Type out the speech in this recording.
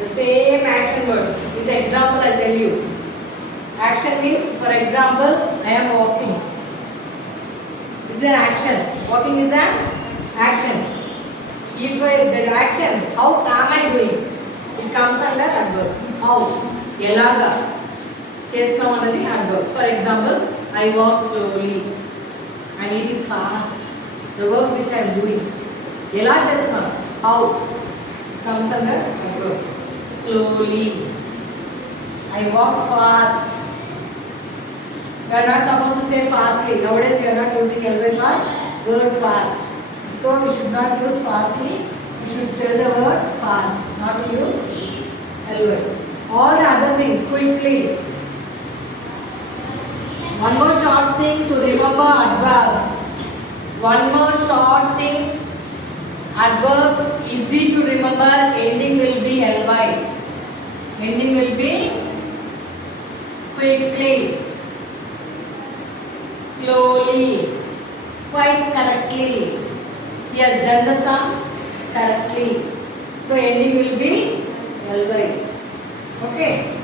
The same action words. With example, I tell you. Action means, for example, I am walking. This is an action. Walking is an action. If the action, how am I doing? It comes under adverbs. How? Elaga. Chestam anadi adverb. For example, I walk slowly. I am eating fast. The work which I am doing. Ela chestam. How? It comes under adverb. Slowly. I walk fast. You are not supposed to say fastly. Nowadays you are not using ly for word fast. So we should not use fastly. We should tell the word fast, not use ly. All the other things quickly. One more short thing to remember adverbs. One more short things. Adverbs easy to remember. Ending will be ly. Ending will be quickly, slowly, quite correctly. He has done the sum correctly. So ending will be ly. Okay.